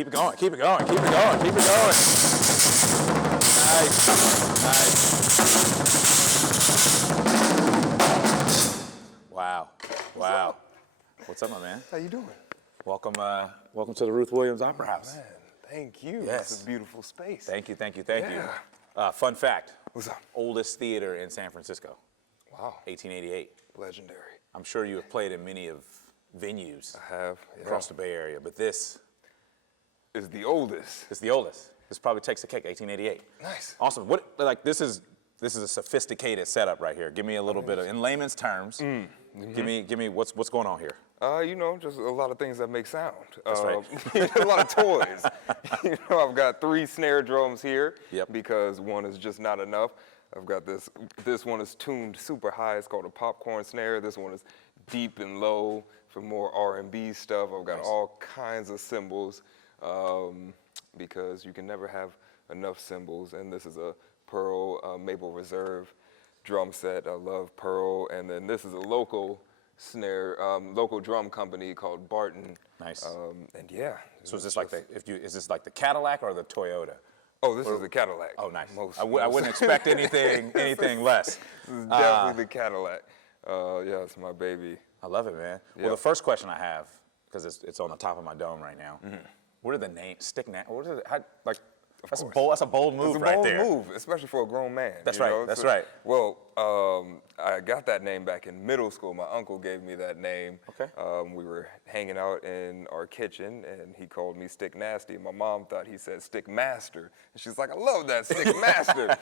Keep it going, keep it going, keep it going, keep it going. Nice, nice. Wow, wow. What's up, my man? How you doing? Welcome to the Ruth Williams Opera House. Man, thank you. Yes. It's a beautiful space. Thank you, thank you, thank you. Yeah. Fun fact. What's up? Oldest theater in San Francisco. Wow. 1888. Legendary. I'm sure you have played in many of venues I have. Yeah. across the Bay Area, but this is the oldest. is the oldest. This probably takes the cake, 1888. Nice. Awesome. What, like, this is a sophisticated setup right here. Give me a little bit of, in layman's terms, give me what's going on here. You know, just a lot of things that make sound. That's right. A lot of toys. You know, I've got 3 snare drums here because one is just not enough. I've got this one is tuned super high. It's called a popcorn snare. This one is deep and low for more R&B stuff. I've got all kinds of cymbals because you can never have enough cymbals. And this is a Pearl Maple Reserve drum set. I love Pearl. And then this is a local snare, local drum company called Barton. Nice. And yeah. So is this like is this like the Cadillac or the Toyota? Oh, this is the Cadillac. Oh, nice. I wouldn't expect anything less. This is definitely the Cadillac. Yeah, it's my baby. I love it, man. Yeah. Well, the first question I have, because it's on the top of my dome right now. What are the names? Sticknasty. That's a bold move right there. It's a bold move, especially for a grown man. That's you right. know? That's right. Well, I got that name back in middle school. My uncle gave me that name. Okay. We were hanging out in our kitchen, and he called me Sticknasty. My mom thought he said Stickmaster, and she's like, "I love that Stickmaster."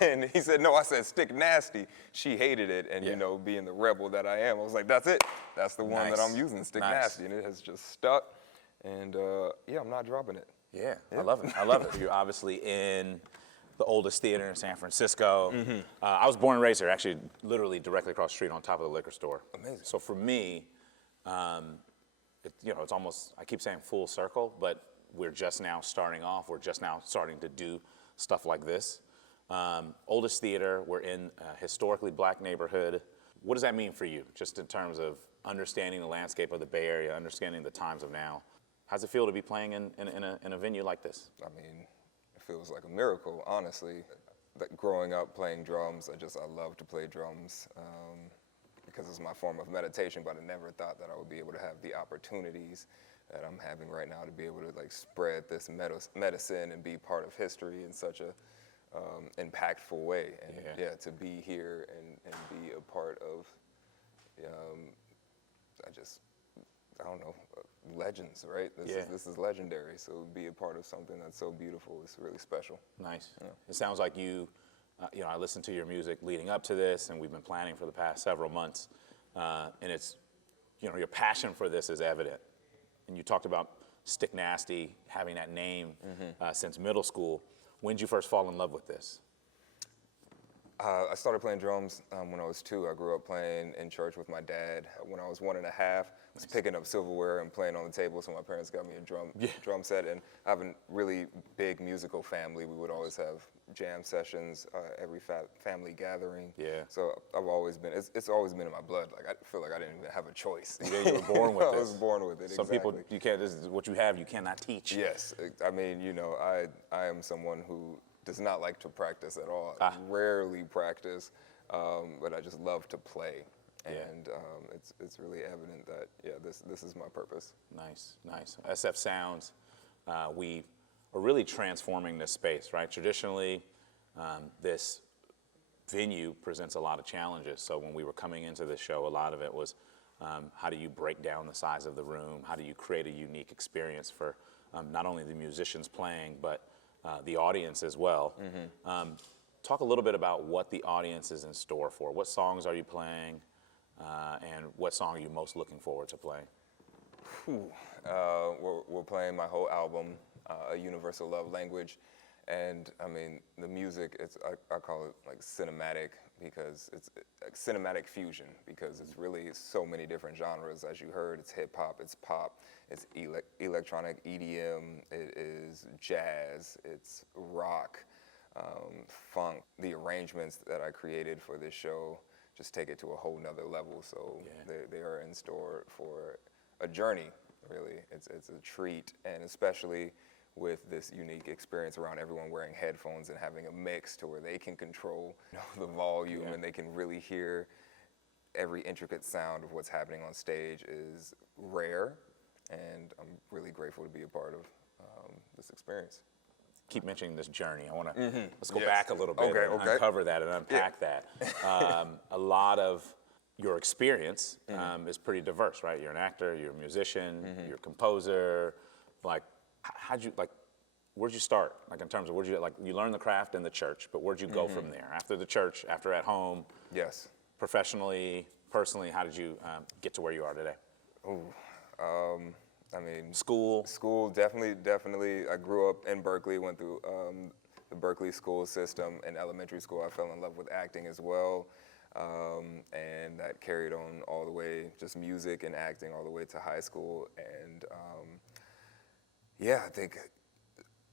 And he said, "No, I said Sticknasty." She hated it, and you know, being the rebel that I am, I was like, "That's it. That's the one that I'm using, Sticknasty," and it has just stuck. And yeah, I'm not dropping it. Yeah, I love it. I love it. You're obviously in the oldest theater in San Francisco. I was born and raised here, actually, literally directly across the street on top of the liquor store. Amazing. So for me, you know, it's almost, I keep saying full circle, but we're just now starting off. We're just now starting to do stuff like this. Oldest theater, we're in a historically black neighborhood. What does that mean for you, just in terms of understanding the landscape of the Bay Area, understanding the times of now? How's it feel to be playing in a venue like this? I mean, it feels like a miracle, honestly. Growing up playing drums, I love to play drums because it's my form of meditation, but I never thought that I would be able to have the opportunities that I'm having right now to be able to like spread this medicine and be part of history in such a impactful way. And yeah, to be here and be a part of, I don't know, legends, right? This is legendary, so to be a part of something that's so beautiful is really special. Nice. Yeah. It sounds like you know, I listened to your music leading up to this, and we've been planning for the past several months, and it's, you know, your passion for this is evident. And you talked about Sticknasty, having that name since middle school. When did you first fall in love with this? I started playing drums when I was 2. I grew up playing in church with my dad. When I was 1.5, I was picking up silverware and playing on the table, so my parents got me a drum set. And I have a really big musical family. We would always have jam sessions, every family gathering. Yeah. So I've always been, it's always been in my blood. Like, I feel like I didn't even have a choice. Yeah, you were born with this. I was born with it, Some people, you can't, this is what you have, you cannot teach. Yes. I mean, you know, I am someone who does not like to practice at all. Rarely practice, but I just love to play. And it's really evident that, this is my purpose. Nice, nice. SF Sounds, we are really transforming this space, right? Traditionally, this venue presents a lot of challenges. So when we were coming into this show, a lot of it was how do you break down the size of the room? How do you create a unique experience for not only the musicians playing, but the audience as well. Talk a little bit about what the audience is in store for. What songs are you playing, and what song are you most looking forward to playing? We're playing my whole album, A Universal Love Language, and I mean the music. I call it like cinematic because it's like cinematic fusion because it's really so many different genres. As you heard, it's hip hop, it's pop, it's electronic EDM, it is jazz, it's rock, funk. The arrangements that I created for this show just take it to a whole nother level. So they are in store for a journey, really. It's a treat, and especially with this unique experience around everyone wearing headphones and having a mix to where they can control the volume and they can really hear every intricate sound of what's happening on stage is rare, and I'm really grateful to be a part of this experience. Keep mentioning this journey. I want to let's go back a little bit and Okay. uncover that and unpack that. A lot of your experience is pretty diverse, right? You're an actor, you're a musician, you're a composer. Like, where'd you start? Like, in terms of you learn the craft in the church, but where'd you go from there? After the church, after at home? Yes. Professionally, personally, how did you get to where you are today? I mean, School, definitely. I grew up in Berkeley, went through the Berkeley school system. In elementary school, I fell in love with acting as well, and that carried on all the way, just music and acting all the way to high school. And I think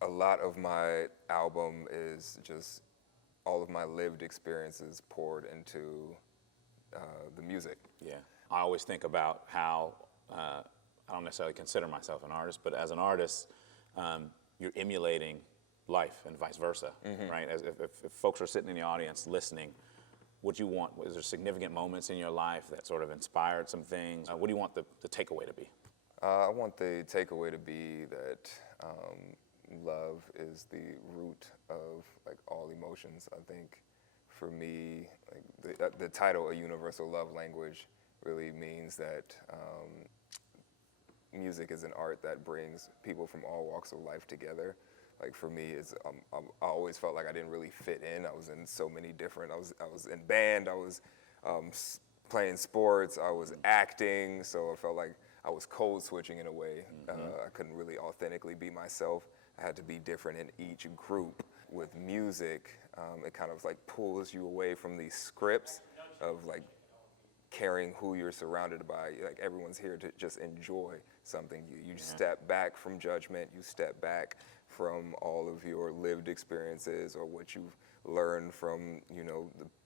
a lot of my album is just all of my lived experiences poured into the music. Yeah, I always think about how I don't necessarily consider myself an artist, but as an artist, you're emulating life and vice versa, right? As if folks are sitting in the audience listening, what do you want? Is there significant moments in your life that sort of inspired some things? What do you want the takeaway to be? I want the takeaway to be that love is the root of like all emotions. I think for me, like the title, A Universal Love Language, really means that music is an art that brings people from all walks of life together. Like for me, I always felt like I didn't really fit in. I was in so many different. I was in band. I was playing sports. I was acting. So I felt like I was code switching in a way. I couldn't really authentically be myself. I had to be different in each group. With music, it kind of like pulls you away from these scripts of like caring who you're surrounded by. Like everyone's here to just enjoy something. You step back from judgment. You step back from all of your lived experiences or what you've learned from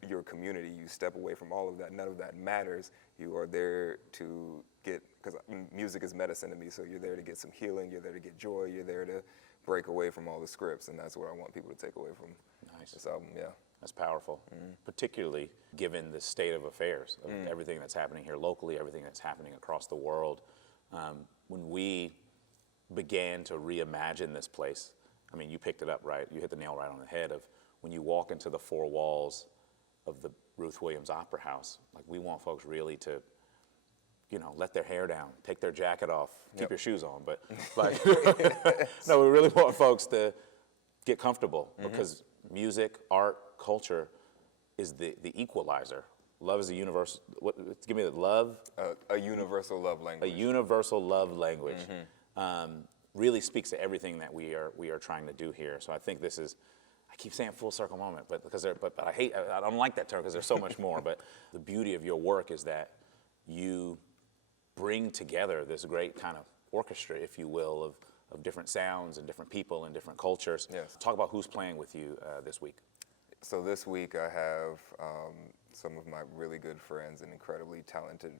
your community. You step away from all of that. None of that matters. You are there to get, because music is medicine to me, so you're there to get some healing. You're there to get joy. You're there to break away from all the scripts, and that's what I want people to take away from this album. That's powerful, particularly given the state of affairs, of everything that's happening here locally, everything that's happening across the world. When we began to reimagine this place, I mean, you picked it up, right? You hit the nail right on the head of when you walk into the four walls of the Ruth Williams Opera House, like we want folks really to, let their hair down, take their jacket off, keep your shoes on, but like, no, we really want folks to get comfortable because music, art, culture is the equalizer. Love is a universal, give me the love. A universal love language. A universal love language really speaks to everything that we are trying to do here. So I think this is, I keep saying full circle moment, but I don't like that term because there's so much more. But the beauty of your work is that you bring together this great kind of orchestra, if you will, of different sounds and different people and different cultures. Yes. Talk about who's playing with you this week. So this week I have some of my really good friends and incredibly talented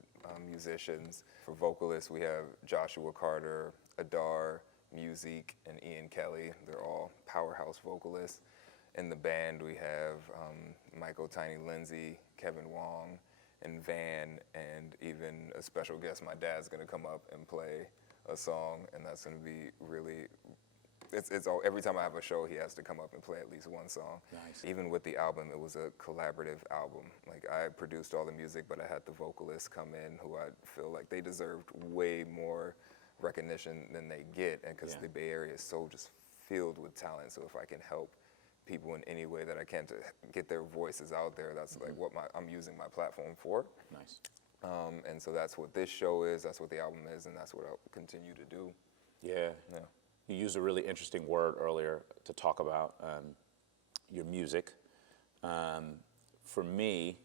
musicians. For vocalists, we have Joshua Carter, Adar, Musique, and Ian Kelly. They're all powerhouse vocalists. In the band, we have Michael Tiny Lindsay, Kevin Wong, and Van, and even a special guest. My dad's gonna come up and play a song, and that's gonna be really, it's all, every time I have a show, he has to come up and play at least one song. Nice. Even with the album, it was a collaborative album. Like I produced all the music, but I had the vocalists come in who I feel like they deserved way more recognition than they get, and because the Bay Area is so just filled with talent. So if I can help people in any way that I can to get their voices out there, that's like what I'm using my platform for. Nice. And so that's what this show is, that's what the album is, and that's what I'll continue to do. Yeah. You used a really interesting word earlier to talk about your music. For me,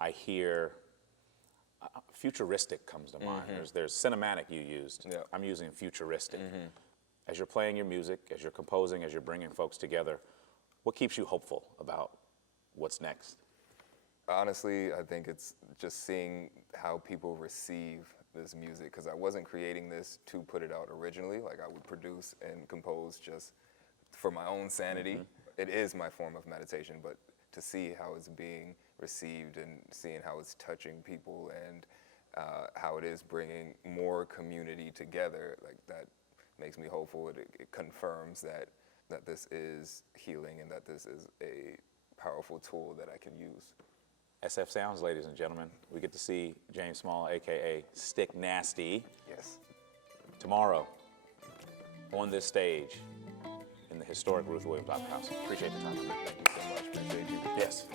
I hear futuristic comes to mind. There's cinematic you used. I'm using futuristic. As you're playing your music, as you're composing, as you're bringing folks together, what keeps you hopeful about what's next? Honestly, I think it's just seeing how people receive this music, because I wasn't creating this to put it out originally. Like, I would produce and compose just for my own sanity. It is my form of meditation, but to see how it's being received and seeing how it's touching people and how it is bringing more community together, like, that makes me hopeful. It confirms that this is healing and that this is a powerful tool that I can use. SF Sounds, ladies and gentlemen. We get to see James Small, AKA Sticknasty, Yes. tomorrow on this stage in the historic Ruth Williams Opera House. Appreciate the time. Thank you so much. Appreciate you. Yes.